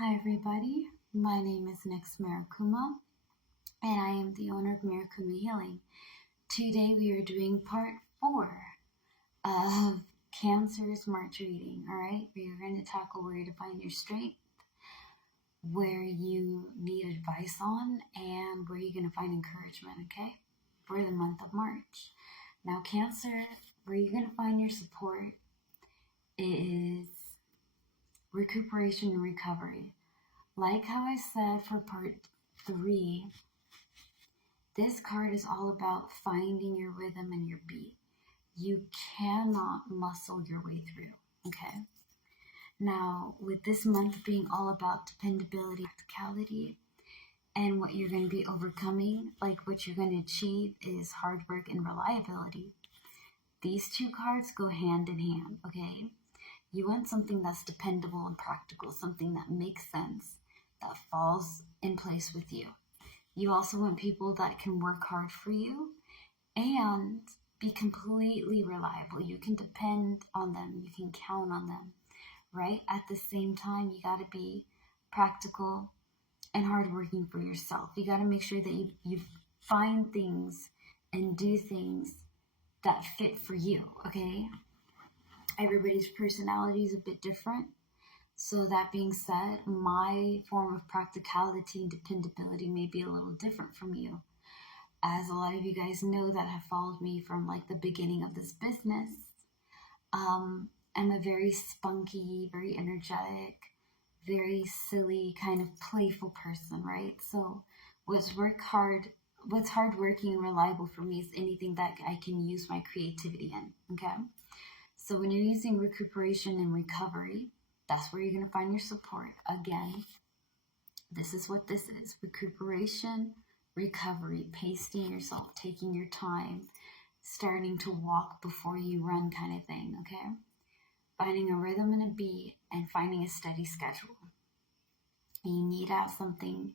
Hi everybody, my name is Nyx Mirakuma and I am the owner of Mirakuma Healing. Today we are doing part 4 of Cancer's March reading, alright? We are going to tackle where to find your strength, where you need advice on, and where you're going to find encouragement, okay? For the month of March. Now Cancer, where you're going to find your support is recuperation and recovery. Like how I said for part 3, this card is all about finding your rhythm and your beat. You cannot muscle your way through, okay? Now, with this month being all about dependability, practicality, and what you're going to be overcoming, like what you're going to achieve is hard work and reliability. These two cards go hand in hand, okay? You want something that's dependable and practical, something that makes sense, that falls in place with you. You also want people that can work hard for you and be completely reliable. You can depend on them. You can count on them, right? At the same time, you got to be practical and hardworking for yourself. You got to make sure that you find things and do things that fit for you, okay? Everybody's personality is a bit different. So that being said, my form of practicality and dependability may be a little different from you. As a lot of you guys know that have followed me from like the beginning of this business, I'm a very spunky, very energetic, very silly, kind of playful person, right? So what's hardworking and reliable for me is anything that I can use my creativity in, okay? So when you're using recuperation and recovery, that's where you're going to find your support. Again, this is what this is. Recuperation, recovery, pacing yourself, taking your time, starting to walk before you run kind of thing, okay? Finding a rhythm and a beat and finding a steady schedule. You need to have something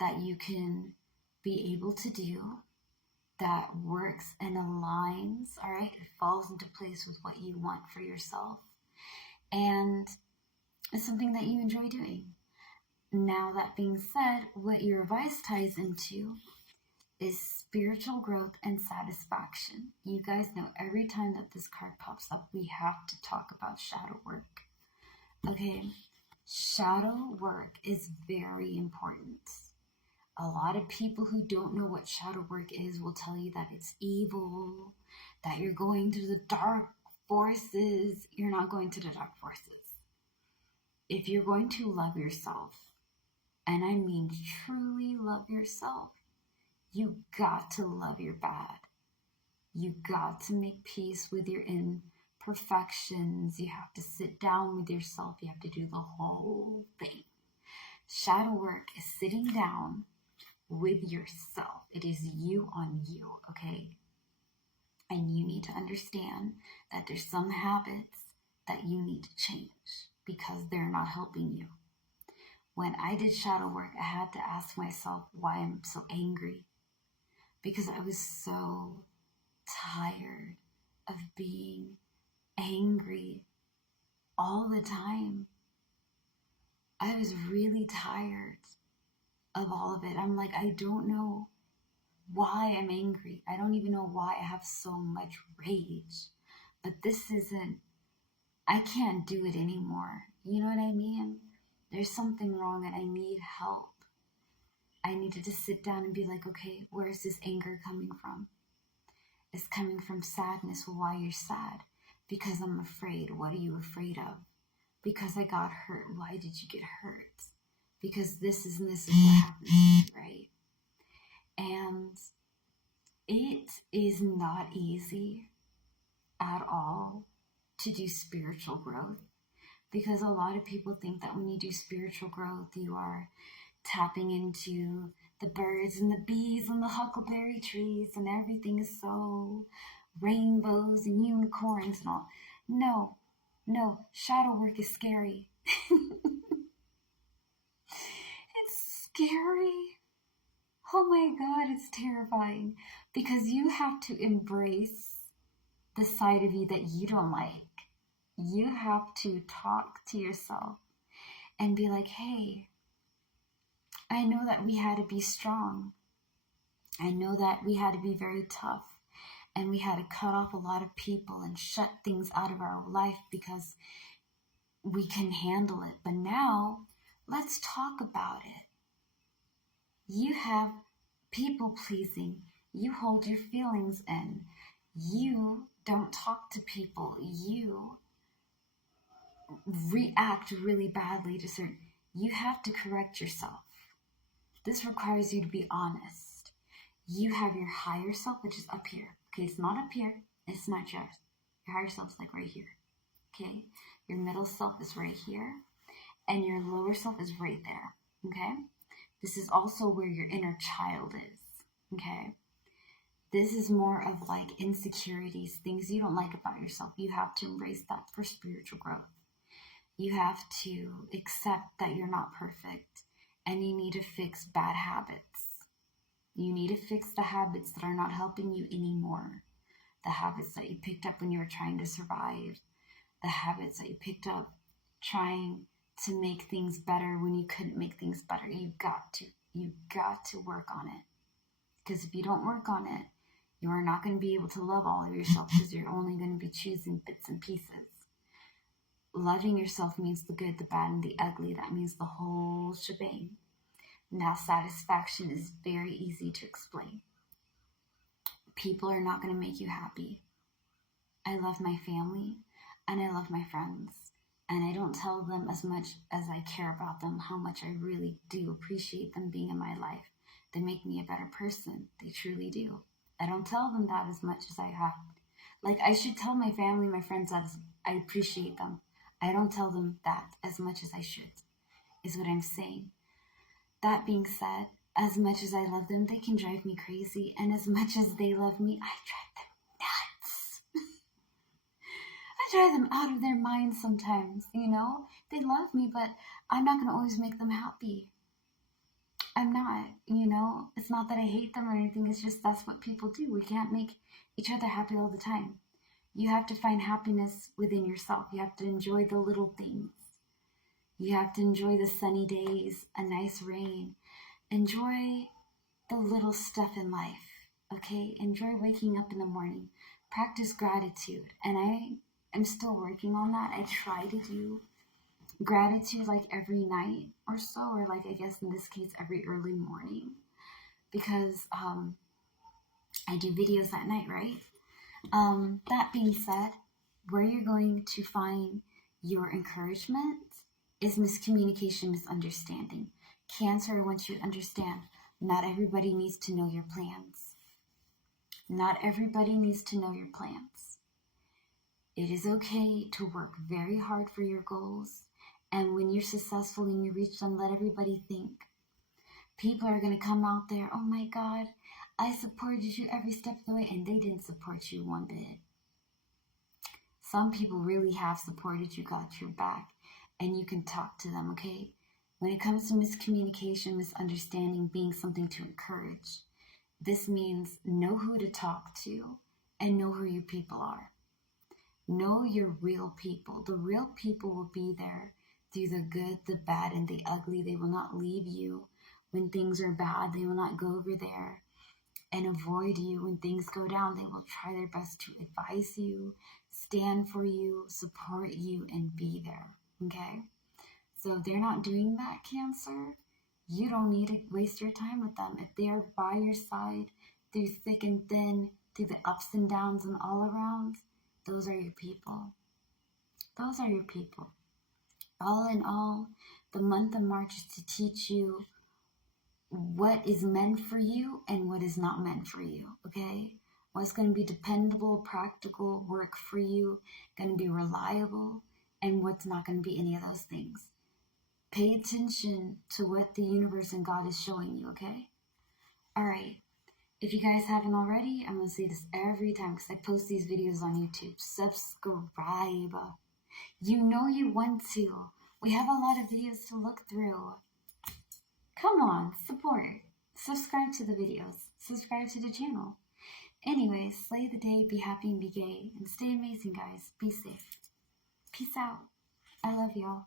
that you can be able to do that works and aligns, all right? It falls into place with what you want for yourself. And it's something that you enjoy doing. Now, that being said, what your advice ties into is spiritual growth and satisfaction. You guys know every time that this card pops up, we have to talk about shadow work. Okay, shadow work is very important. A lot of people who don't know what shadow work is will tell you that it's evil, that you're going to the dark forces. You're not going to the dark forces. If you're going to love yourself, and I mean truly love yourself, you got to love your bad. You got to make peace with your imperfections. You have to sit down with yourself. You have to do the whole thing. Shadow work is sitting down with yourself. It is you on you, okay? And you need to understand that there's some habits that you need to change because they're not helping you. When I did shadow work, I had to ask myself why I'm so angry, because I was so tired of being angry all the time. I was really tired of all of it. I'm like, I don't know why I'm angry. I don't even know why I have so much rage. But I can't do it anymore. You know what I mean? There's something wrong and I need help. I needed to sit down and be like, okay, where is this anger coming from? It's coming from sadness. Well, why you're sad? Because I'm afraid. What are you afraid of? Because I got hurt. Why did you get hurt? Because this is what happened to me, right? And it is not easy at all to do spiritual growth, because a lot of people think that when you do spiritual growth, you are tapping into the birds and the bees and the huckleberry trees and everything is so rainbows and unicorns and all. No, shadow work is scary. It's scary. Oh my God, it's terrifying, because you have to embrace the side of you that you don't like. You have to talk to yourself and be like, hey, I know that we had to be strong. I know that we had to be very tough, and we had to cut off a lot of people and shut things out of our life because we can handle it. But now, let's talk about it. You have people pleasing. You hold your feelings in. You don't talk to people. You react really badly to certain. You have to correct yourself. This requires you to be honest. You have your higher self, which is up here. Okay, it's not up here. It's not yours. Your higher self is like right here. Okay, your middle self is right here, and your lower self is right there. Okay, this is also where your inner child is. Okay, this is more of like insecurities, things you don't like about yourself. You have to embrace that for spiritual growth. You have to accept that you're not perfect, and you need to fix bad habits. You need to fix the habits that are not helping you anymore. The habits that you picked up when you were trying to survive. The habits that you picked up trying to make things better when you couldn't make things better. You've got to work on it. Because if you don't work on it, you are not going to be able to love all of yourself, because you're only going to be choosing bits and pieces. Loving yourself means the good, the bad, and the ugly. That means the whole shebang. Now, satisfaction is very easy to explain. People are not going to make you happy. I love my family, and I love my friends, and I don't tell them as much as I care about them how much I really do appreciate them being in my life. They make me a better person. They truly do. I don't tell them that as much as I have. Like, I should tell my family, my friends, that I appreciate them. I don't tell them that as much as I should, is what I'm saying. That being said, as much as I love them, they can drive me crazy. And as much as they love me, I drive them nuts. I drive them out of their minds sometimes, you know? They love me, but I'm not going to always make them happy. I'm not, you know? It's not that I hate them or anything. It's just that's what people do. We can't make each other happy all the time. You have to find happiness within yourself. You have to enjoy the little things. You have to enjoy the sunny days, a nice rain. Enjoy the little stuff in life, okay? Enjoy waking up in the morning. Practice gratitude. And I am still working on that. I try to do gratitude like every night or so, or like I guess in this case every early morning, because I do videos at night, right? That being said, where you're going to find your encouragement is miscommunication, misunderstanding. Cancer wants you to understand, not everybody needs to know your plans. Not everybody needs to know your plans. It is okay to work very hard for your goals, and when you're successful and you reach them, let everybody think. People are going to come out there, oh my God, I supported you every step of the way, and they didn't support you one bit. Some people really have supported you, got your back, and you can talk to them, okay? When it comes to miscommunication, misunderstanding being something to encourage, this means know who to talk to and know who your people are. Know your real people. The real people will be there through the good, the bad, and the ugly. They will not leave you when things are bad. They will not go over there and avoid you when things go down. They will try their best to advise you, stand for you, support you, and be there, okay? So if they're not doing that, Cancer, you don't need to waste your time with them. If they are by your side through thick and thin, through the ups and downs and all around, those are your people. Those are your people. All in all, the month of March is to teach you what is meant for you and what is not meant for you, okay? What's going to be dependable, practical, work for you, going to be reliable, and what's not going to be any of those things. Pay attention to what the universe and God is showing you, okay? All right. If you guys haven't already, I'm going to say this every time because I post these videos on YouTube. Subscribe. You know you want to. We have a lot of videos to look through. Come on, support. Subscribe to the videos. Subscribe to the channel. Anyways, slay the day, be happy and be gay. And stay amazing, guys. Be safe. Peace out. I love y'all.